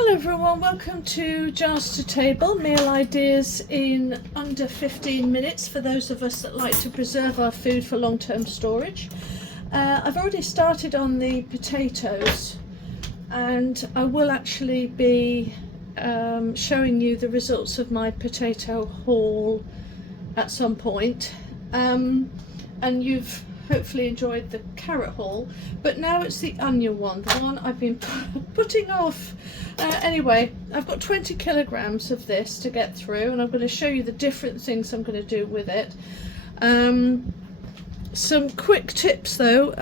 Hello everyone, welcome to Jars to Table, meal ideas in under 15 minutes for those of us that like to preserve our food for long-term storage. I've already started on the potatoes and I will actually be showing you the results of my potato haul at some point. And you've hopefully enjoyed the carrot haul, but now it's the onion one, the one I've been putting off. Anyway, I've got 20 kilograms of this to get through and I'm going to show you the different things I'm going to do with it. Some quick tips though,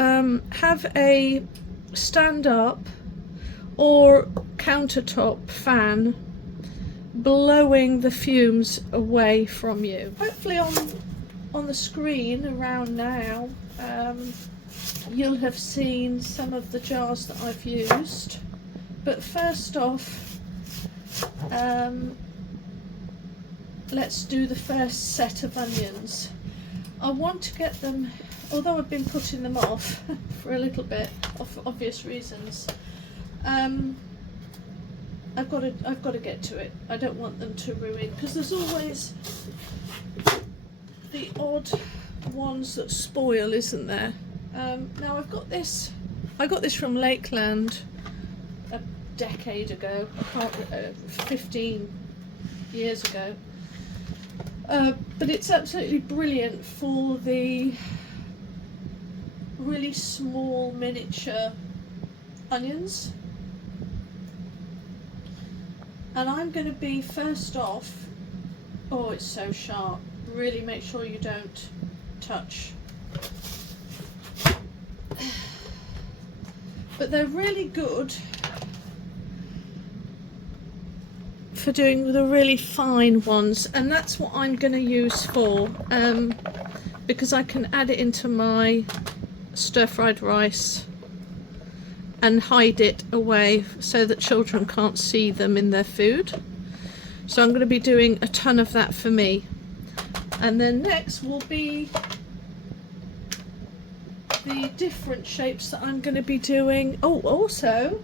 have a stand up or countertop fan blowing the fumes away from you. Hopefully on the screen around now you'll have seen some of the jars that I've used, but first off let's do the first set of onions. I want to get them, although I've been putting them off for a little bit for obvious reasons. I've got to get to it. I don't want them to ruin, because there's always the odd ones that spoil, isn't there? Now I got this from Lakeland a decade ago, 15 years ago, but it's absolutely brilliant for the really small miniature onions. And I'm going to be first off, oh it's so sharp, really make sure you don't touch. But they're really good for doing the really fine ones, and that's what I'm going to use for, because I can add it into my stir-fried rice and hide it away so that children can't see them in their food. So I'm going to be doing a ton of that for me. And then next will be the different shapes that I'm going to be doing. Oh, also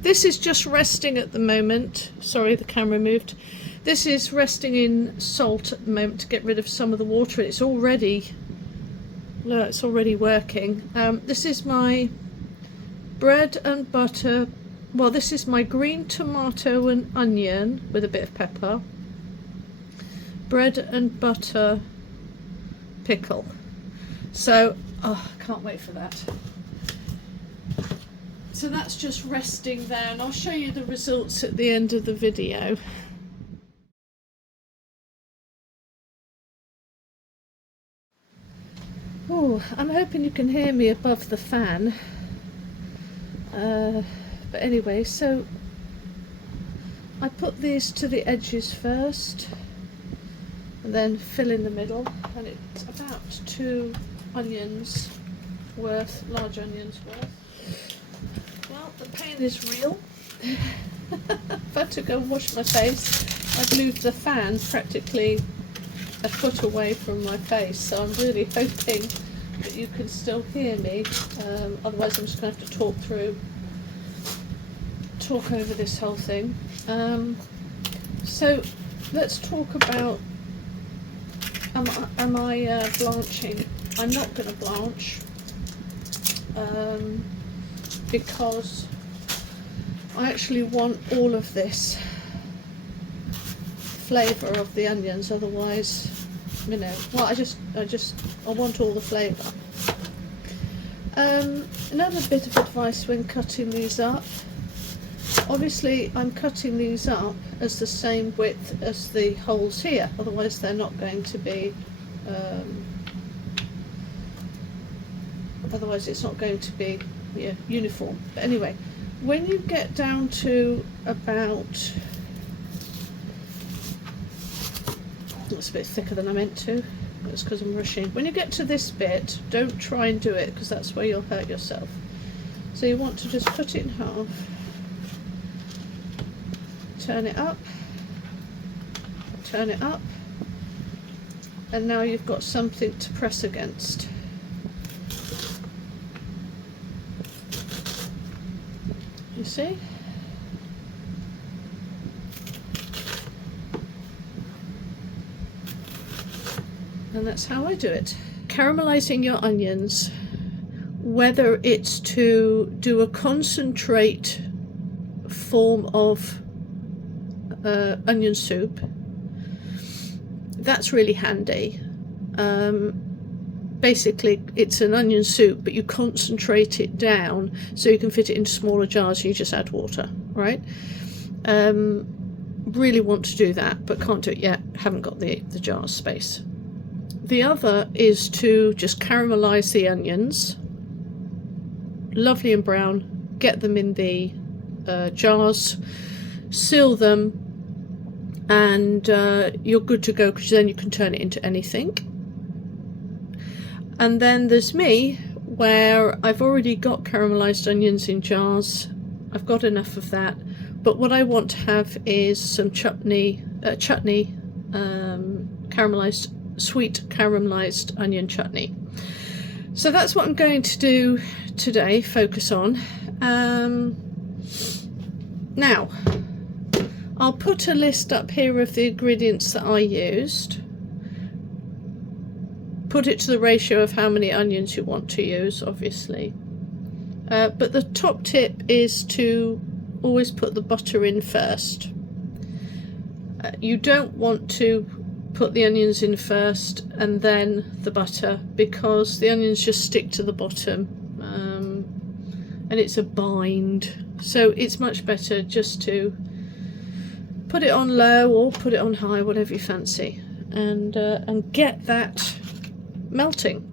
this is just resting at the moment. Sorry, the camera moved. This is resting in salt at the moment to get rid of some of the water. It's already working. This is my bread and butter, well this is my green tomato and onion with a bit of pepper, bread and butter pickle. So I can't wait for that. So that's just resting there, and I'll show you the results at the end of the video. Oh, I'm hoping you can hear me above the fan. But anyway, so I put these to the edges first and then fill in the middle, and it's about 2 onions worth, large onions worth. Well, the pain is real. I've had to go and wash my face. I've moved the fan practically a foot away from my face, so I'm really hoping that you can still hear me. Otherwise I'm just going to have to talk over this whole thing. So let's talk about, am I blanching? I'm not going to blanch because I actually want all of this flavour of the onions, otherwise, you know, well, I want all the flavour. Another bit of advice when cutting these up, obviously I'm cutting these up as the same width as the holes here, otherwise they're not going to be, otherwise it's not going to be, yeah, uniform. But anyway, when you get down to about, it's a bit thicker than I meant to, that's because I'm rushing. When you get to this bit, don't try and do it, because that's where you'll hurt yourself. So you want to just cut it in half, turn it up, and now you've got something to press against. You see? And that's how I do it. Caramelizing your onions, whether it's to do a concentrate form of onion soup, that's really handy. Basically it's an onion soup, but you concentrate it down so you can fit it into smaller jars and you just add water, right? Really want to do that, but can't do it yet, haven't got the jar space. The other is to just caramelize the onions, lovely and brown, get them in the jars, seal them, and you're good to go, because then you can turn it into anything. And then there's me, where I've already got caramelized onions in jars. I've got enough of that, but what I want to have is some caramelized, sweet caramelized onion chutney. So that's what I'm going to do today, focus on. Now I'll put a list up here of the ingredients that I used. Put it to the ratio of how many onions you want to use, obviously. But the top tip is to always put the butter in first. You don't want to put the onions in first and then the butter, because the onions just stick to the bottom, and it's a bind. So it's much better just to put it on low or put it on high, whatever you fancy, and get that melting.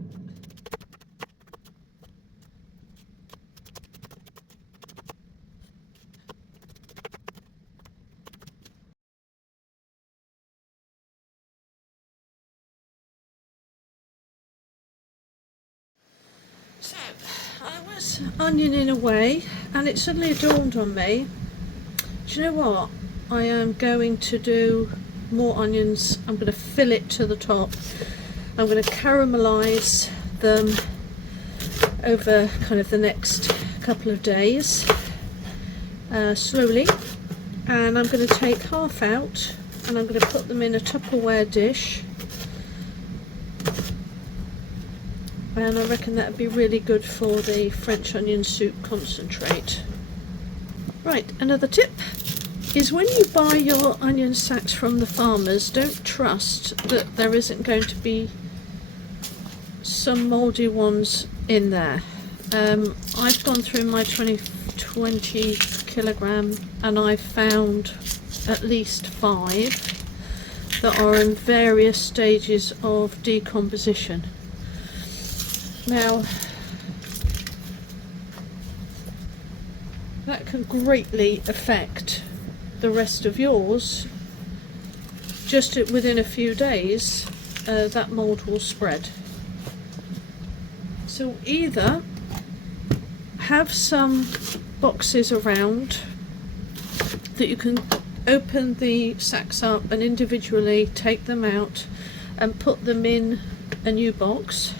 So I was onioning away, and it suddenly dawned on me, do you know what? I am going to do more onions. I'm going to fill it to the top. I'm going to caramelize them over kind of the next couple of days, slowly, and I'm going to take half out and I'm going to put them in a Tupperware dish, and I reckon that would be really good for the French onion soup concentrate. Right, another tip is when you buy your onion sacks from the farmers, don't trust that there isn't going to be some mouldy ones in there. I've gone through my 20 kilogram and I've found at least 5 that are in various stages of decomposition. Now that can greatly affect the rest of yours. Just within a few days that mould will spread. So either have some boxes around that you can open the sacks up and individually take them out and put them in a new box,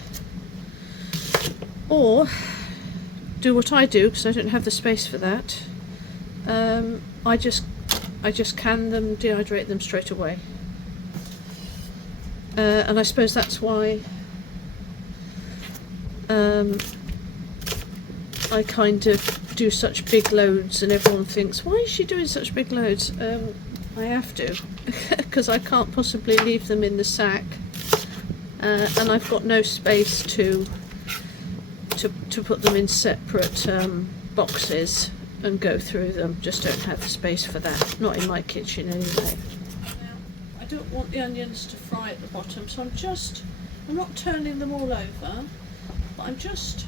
or do what I do, because I don't have the space for that. I just can them, dehydrate them straight away, and I suppose that's why I kind of do such big loads, and everyone thinks, why is she doing such big loads? I have to, because I can't possibly leave them in the sack, and I've got no space to put them in separate boxes and go through them. Just don't have the space for that, not in my kitchen anyway. Now, I don't want the onions to fry at the bottom, so I'm not turning them all over, but I'm just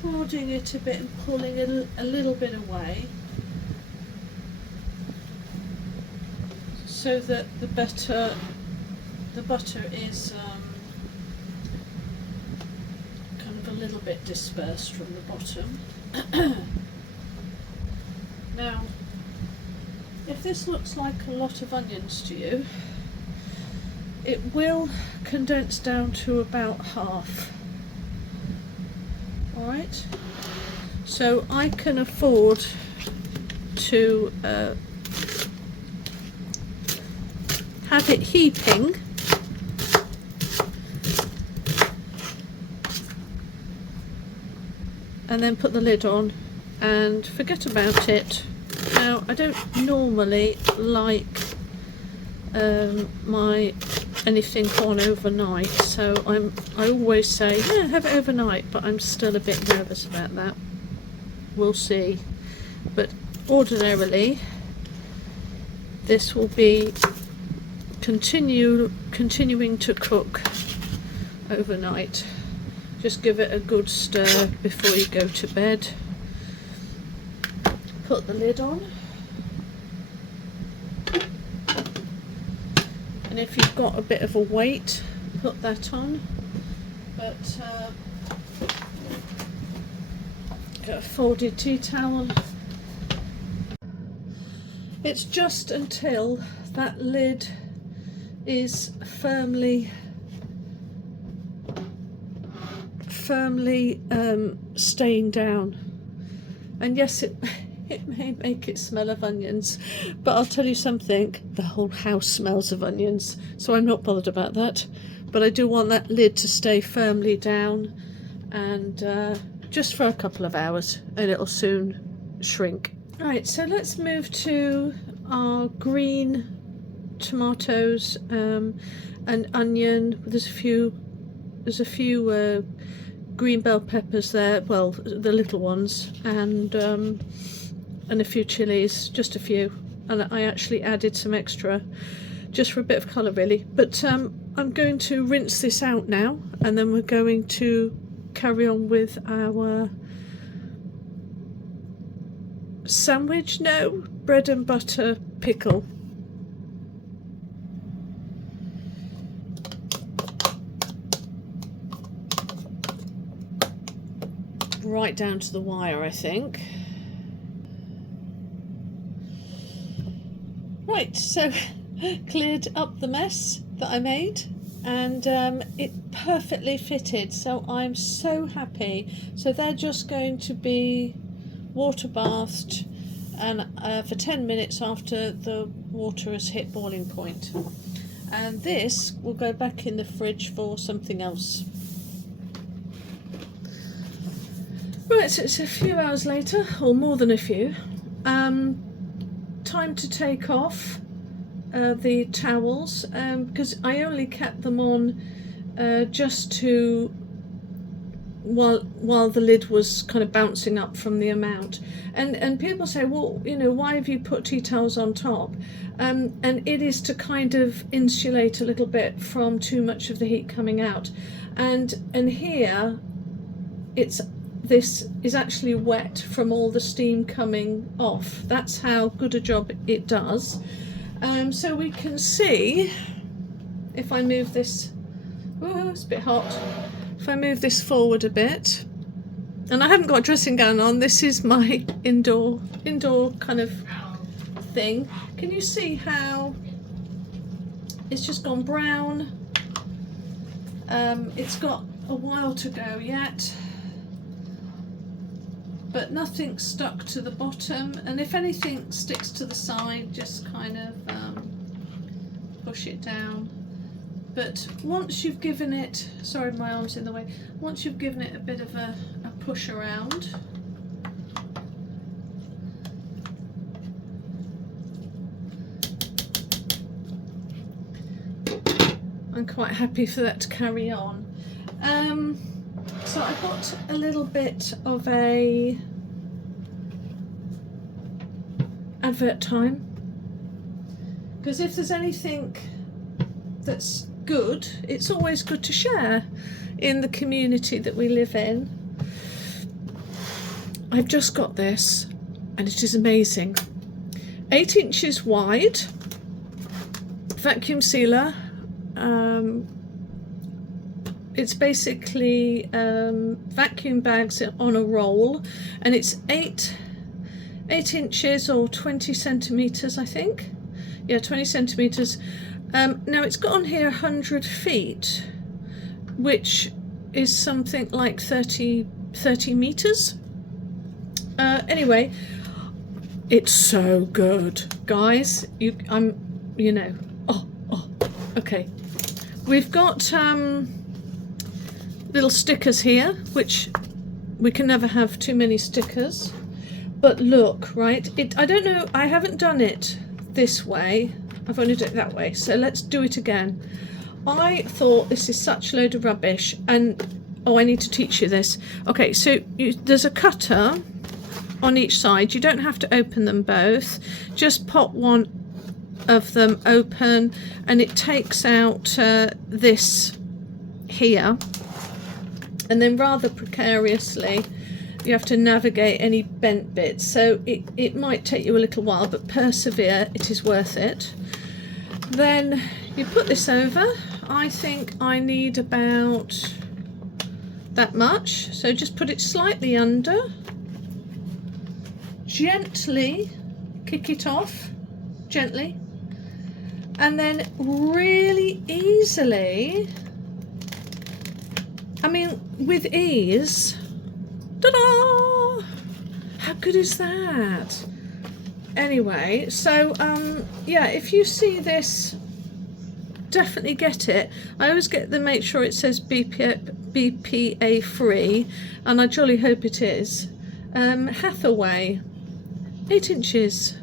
prodding it a bit and pulling it a little bit away, so that the butter is kind of a little bit dispersed from the bottom. Now, if this looks like a lot of onions to you, it will condense down to about half. Alright, so I can afford to have it heaping and then put the lid on and forget about it. Now, I don't normally like my anything on overnight, so I always say, yeah, have it overnight, but I'm still a bit nervous about that. We'll see. But ordinarily this will be continuing to cook overnight. Just give it a good stir before you go to bed. Put the lid on, and if you've got a bit of a weight, put that on. But get a folded tea towel. It's just until that lid is firmly staying down. And yes, it may make it smell of onions, but I'll tell you something, the whole house smells of onions, so I'm not bothered about that. But I do want that lid to stay firmly down, and just for a couple of hours, and it'll soon shrink. Right, so let's move to our green tomatoes and onion. There's a few green bell peppers there, well, the little ones, and a few chilies, just a few, and I actually added some extra just for a bit of colour really. But I'm going to rinse this out now, and then we're going to carry on with our sandwich, no, bread and butter pickle. Right down to the wire, I think. Right, so cleared up the mess that I made, and it perfectly fitted, so I'm so happy. So they're just going to be water bathed, and for 10 minutes after the water has hit boiling point. And this will go back in the fridge for something else. Right, so it's a few hours later, or more than a few. Time to take off the towels, because I only kept them on just to while the lid was kind of bouncing up from the amount. And people say, well, you know, why have you put tea towels on top? And it is to kind of insulate a little bit from too much of the heat coming out. And here this is actually wet from all the steam coming off. That's how good a job it does. So we can see, if I move this, oh, it's a bit hot. If I move this forward a bit, and I haven't got a dressing gown on, this is my indoor kind of thing. Can you see how it's just gone brown? It's got a while to go yet, but nothing stuck to the bottom, and if anything sticks to the side, just kind of push it down. But once you've given it, sorry my arm's in the way, once you've given it a bit of a push around, I'm quite happy for that to carry on. So I got a little bit of a advert time, because if there's anything that's good, it's always good to share in the community that we live in. I've just got this, and it is amazing. 8 inches wide vacuum sealer. It's basically vacuum bags on a roll, and it's 8 inches or 20 centimeters, I think. Yeah, 20 centimeters. Now it's got on here 100 feet, which is something like 30 meters. Anyway, it's so good, guys. Okay. We've got little stickers here, which we can never have too many stickers. But look, right? I don't know. I haven't done it this way. I've only done it that way. So let's do it again. I thought this is such a load of rubbish, and I need to teach you this. Okay, so there's a cutter on each side. You don't have to open them both. Just pop one of them open, and it takes out this here, and then rather precariously you have to navigate any bent bits. So it might take you a little while, but persevere, it is worth it. Then you put this over. I think I need about that much, so just put it slightly under, gently kick it off, gently, and then really easily, I mean with ease, ta-da! How good is that? Anyway, so yeah, if you see this, definitely get it. I always get them, make sure it says BPA free, and I jolly hope it is. Hathaway, 8 inches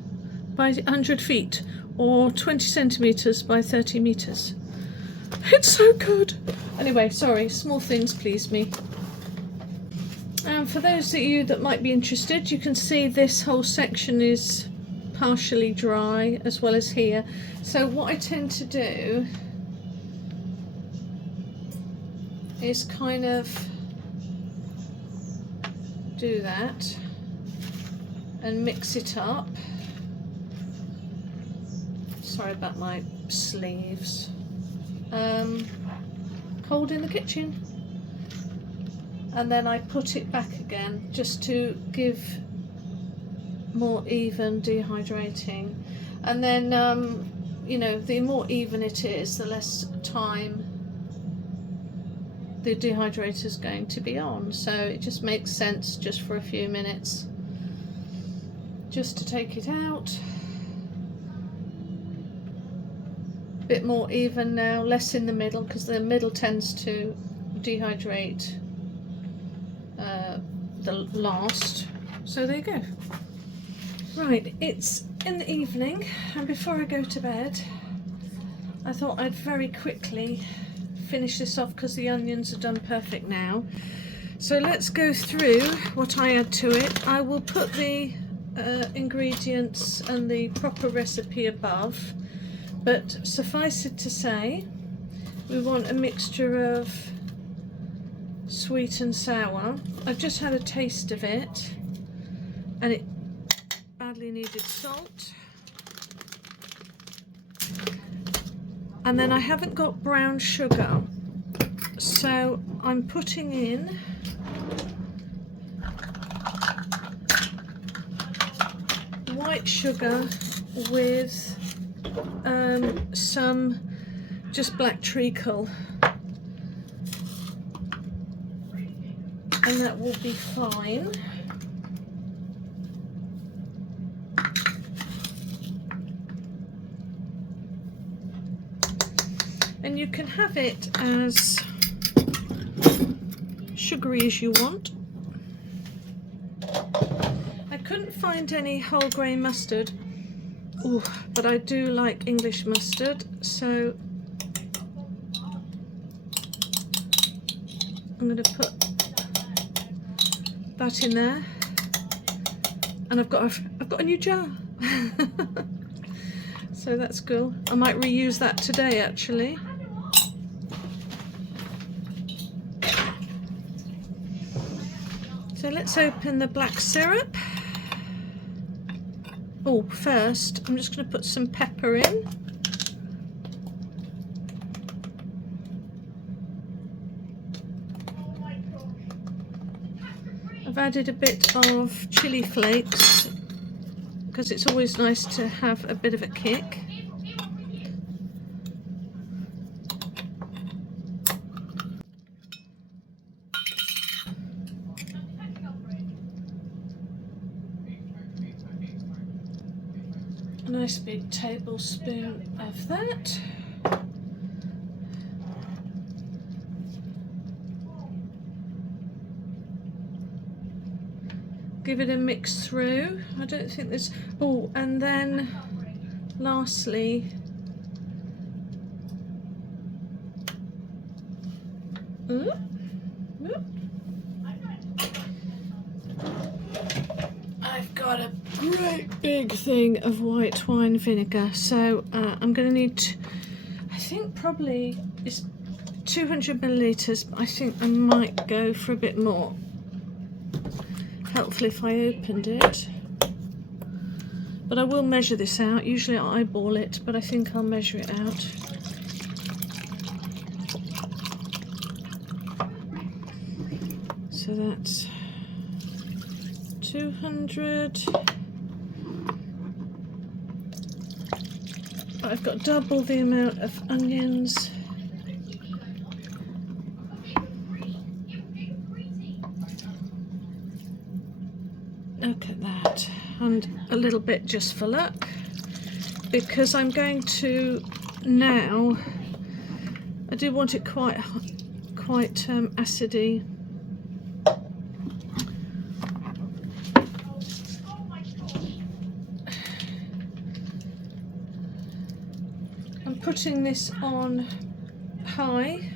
by 100 feet, or 20 centimetres by 30 metres. It's so good. Anyway, sorry, small things please me. And for those of you that might be interested, you can see this whole section is partially dry, as well as here. So what I tend to do is kind of do that and mix it up. Sorry about my sleeves. Cold in the kitchen. And then I put it back again just to give more even dehydrating. And then you know, the more even it is, the less time the dehydrator is going to be on. So it just makes sense just for a few minutes just to take it out. A bit more even now, less in the middle, because the middle tends to dehydrate the last. So there you go. Right, it's in the evening, and before I go to bed I thought I'd very quickly finish this off because the onions are done perfect now. So let's go through what I add to it. I will put the ingredients and the proper recipe above, but suffice it to say, we want a mixture of sweet and sour. I've just had a taste of it, and it badly needed salt. And then I haven't got brown sugar, so I'm putting in white sugar with some just black treacle, and that will be fine. And you can have it as sugary as you want. I couldn't find any whole grain mustard, ooh, but I do like English mustard, so I'm going to put that in there. And I've got a new jar. So that's cool. I might reuse that today actually. So let's open the black syrup. Oh, first I'm just going to put some pepper in. I've added a bit of chili flakes because it's always nice to have a bit of a kick. a nice big tablespoon of that. Give it a mix through. I don't think there's, oh, and then lastly, I've got a great big thing of white wine vinegar, so I'm going to need, I think probably it's 200 millilitres, but I think I might go for a bit more. Helpful if I opened it, but I will measure this out. Usually I eyeball it, but I think I'll measure it out. So that's 200. I've got double the amount of onions. Look at that, and a little bit just for luck, because I'm going to now, I do want it quite acidy. I'm putting this on high.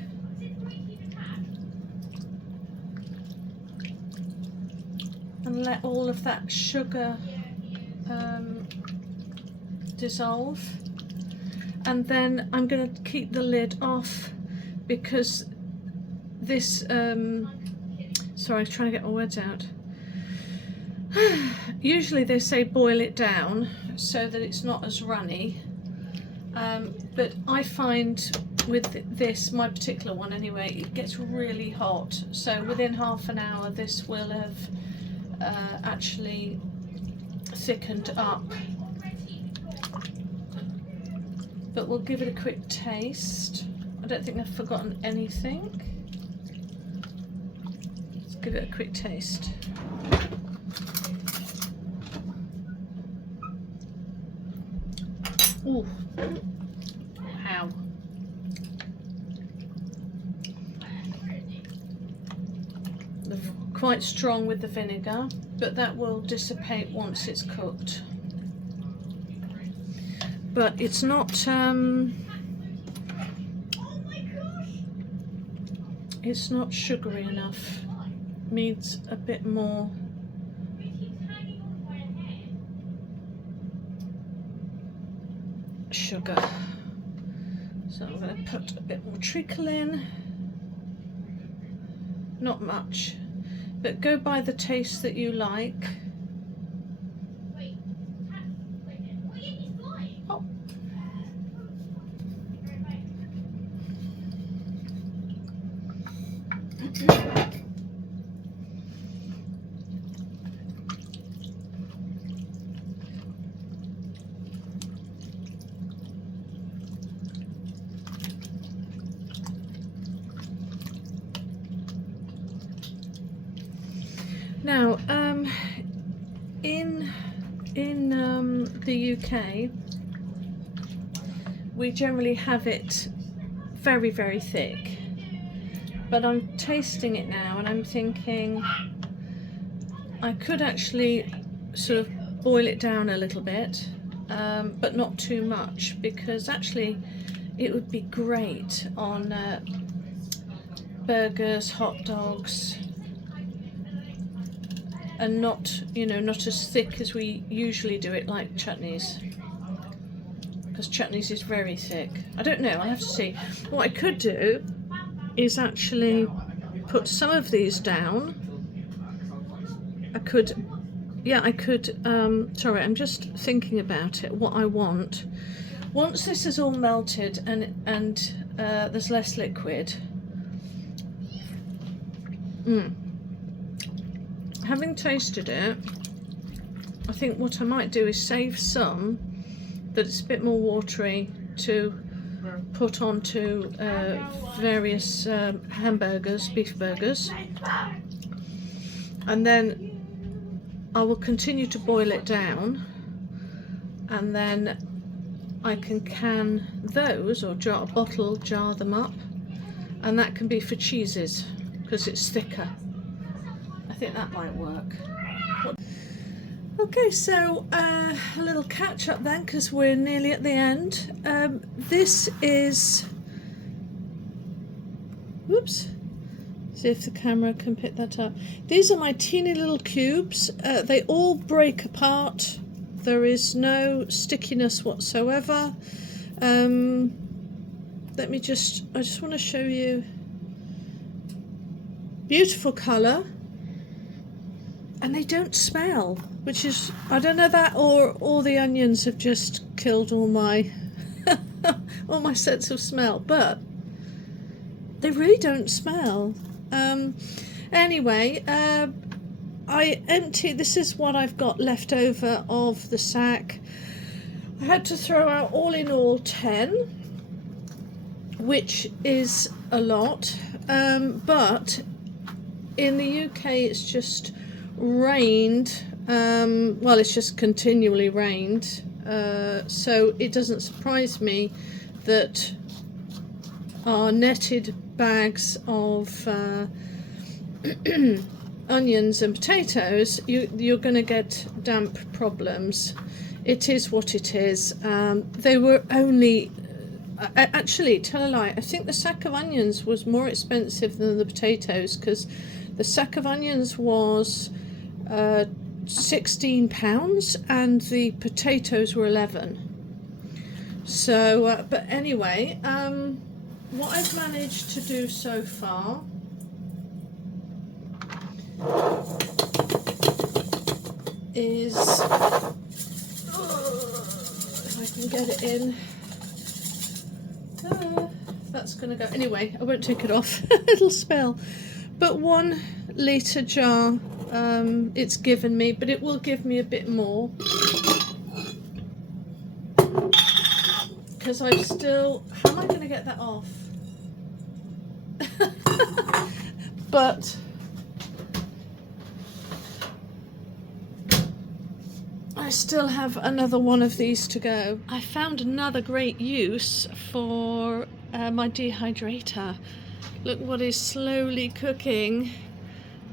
And let all of that sugar dissolve, and then I'm going to keep the lid off, because this sorry, I'm trying to get my words out. Usually they say boil it down so that it's not as runny, but I find with this, my particular one anyway, it gets really hot, so within half an hour this will have actually thickened up. But we'll give it a quick taste. I don't think I've forgotten anything. Let's give it a quick taste. Ooh. Wow. Quite strong with the vinegar, but that will dissipate once it's cooked. But it's not sugary enough. Needs a bit more. Sugar. So I'm going to put a bit more treacle in. Not much, but go by the taste that you like. Oh. Now, in the UK, we generally have it very, very thick, but I'm tasting it now and I'm thinking I could actually sort of boil it down a little bit, but not too much, because actually it would be great on burgers, hot dogs, and not, you know, not as thick as we usually do it, like chutneys, because chutneys is very thick. I don't know, I'll have to see. What I could do is actually put some of these down. I could, sorry, I'm just thinking about it, what I want. Once this is all melted and there's less liquid, having tasted it, I think what I might do is save some that it's a bit more watery to put onto various hamburgers, beef burgers, and then I will continue to boil it down, and then I can can those, or jar them up, and that can be for cheeses because it's thicker. I think that might work. Okay, so a little catch up then, because we're nearly at the end. This is, whoops, see if the camera can pick that up. These are my teeny little cubes. They all break apart. There is no stickiness whatsoever. I just want to show you. Beautiful colour. And they don't smell, which is, I don't know, that or all the onions have just killed all my all my sense of smell, but they really don't smell. Anyway, I empty, this is what I've got left over of the sack. I had to throw out all in all 10, which is a lot, but in the UK it's just rained, well, it's just continually rained, so it doesn't surprise me that our netted bags of onions and potatoes, you're going to get damp problems. It is what it is. They were only, actually, tell a lie, I think the sack of onions was more expensive than the potatoes, because the sack of onions was £16 and the potatoes were 11. So but anyway, what I've managed to do so far is, if I can get it in, that's gonna go anyway. I won't take it off. It'll smell. But 1 litre jar it's given me, but it will give me a bit more, because I've still, how am I going to get that off? But I still have another one of these to go. I found another great use for my dehydrator. Look what is slowly cooking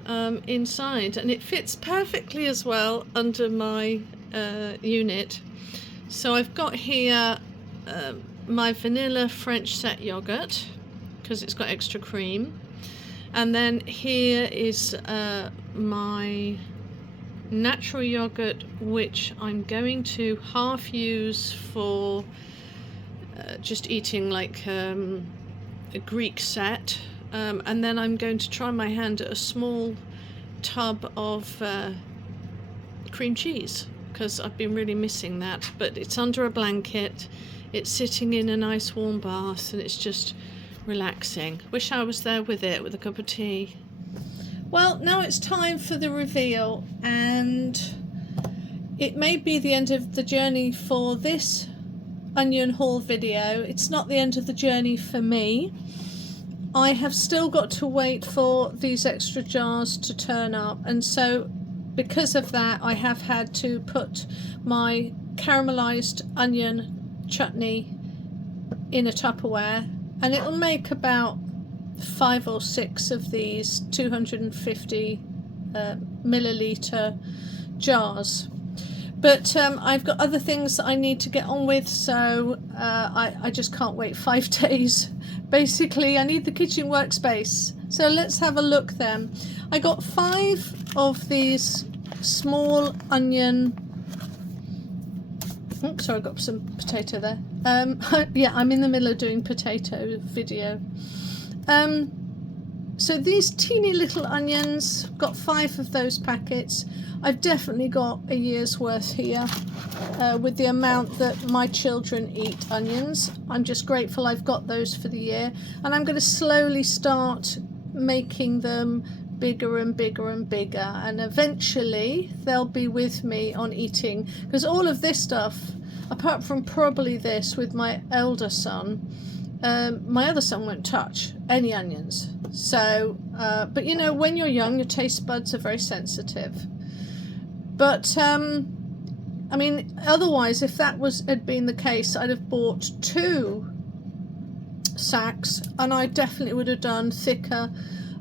inside, and it fits perfectly as well under my unit. So I've got here my vanilla French set yogurt, because it's got extra cream, and then here is my natural yogurt, which I'm going to half use for just eating like a Greek set, and then I'm going to try my hand at a small tub of cream cheese, because I've been really missing that. But it's under a blanket, it's sitting in a nice warm bath, and it's just relaxing. Wish I was there with it, with a cup of tea. Well, now it's time for the reveal, and it may be the end of the journey for this onion haul video. It's not the end of the journey for me. I have still got to wait for these extra jars to turn up, and so because of that I have had to put my caramelized onion chutney in a Tupperware, and it'll make about 5 or 6 of these 250 milliliter jars. But I've got other things that I need to get on with, so I just can't wait 5 days. Basically, I need the kitchen workspace. So let's have a look then. I got 5 of these small onion. Oops, sorry, I got some potato there. Yeah, I'm in the middle of doing potato video. So these teeny little onions, got 5 of those packets. I've definitely got a year's worth here with the amount that my children eat onions. I'm just grateful I've got those for the year, and I'm going to slowly start making them bigger and bigger and bigger, and eventually they'll be with me on eating, because all of this stuff, apart from probably this with my elder son, my other son won't touch any onions. So but you know, when you're young your taste buds are very sensitive. But I mean, otherwise, if that had been the case, I'd have bought 2 sacks, and I definitely would have done thicker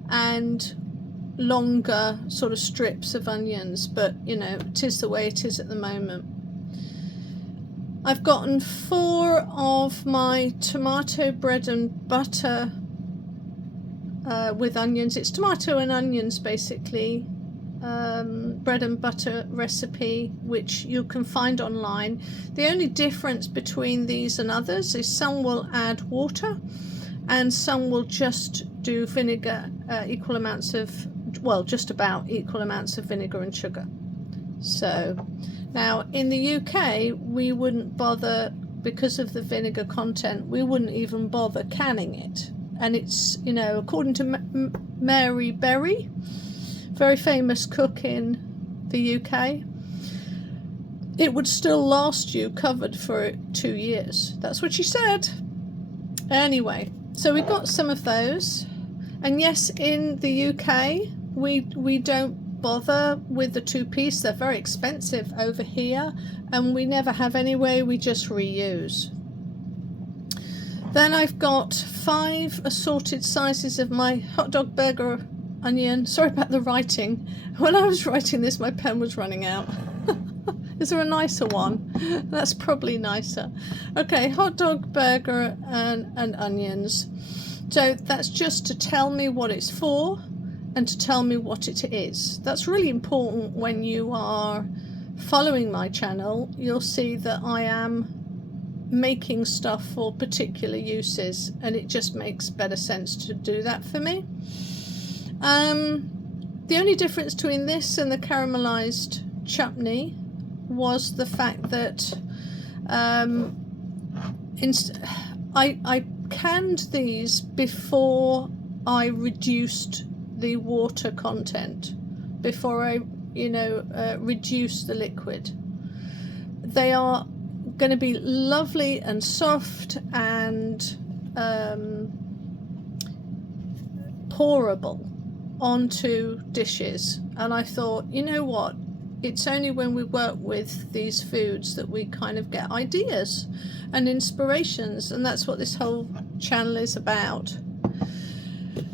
and longer sort of strips of onions, but you know, it is the way it is at the moment. I've gotten 4 of my tomato bread and butter with onions. It's tomato and onions basically, bread and butter recipe, which you can find online. The only difference between these and others is some will add water and some will just do vinegar, equal amounts of, well, just about equal amounts of vinegar and sugar. So now in the UK we wouldn't bother, because of the vinegar content, we wouldn't even bother canning it. And it's, you know, according to Mary Berry, very famous cook in the UK, it would still last you covered for 2 years. That's what she said. Anyway, so we got some of those. And yes, in the UK we don't bother with the 2-piece. They're very expensive over here, and we never have anyway. We just reuse. Then I've got 5 assorted sizes of my hot dog burger onion. Sorry about the writing. When I was writing this, my pen was running out. Is there a nicer one? That's probably nicer. Okay, hot dog burger and onions. So that's just to tell me what it's for and to tell me what it is. That's really important when you are following my channel. You'll see that I am making stuff for particular uses, and it just makes better sense to do that for me. The only difference between this and the caramelized chutney was the fact that I canned these before I reduced the water content, before I reduced the liquid. They are going to be lovely and soft and pourable onto dishes, and I thought, you know what, it's only when we work with these foods that we kind of get ideas and inspirations, and that's what this whole channel is about.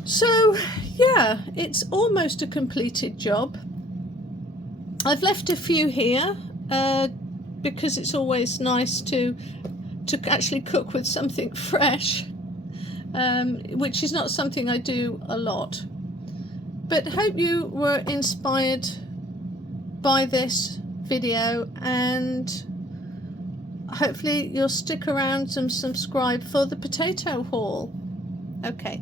So yeah, it's almost a completed job. I've left a few here because it's always nice to actually cook with something fresh, which is not something I do a lot. But hope you were inspired by this video, and hopefully you'll stick around and subscribe for the potato haul. Okay,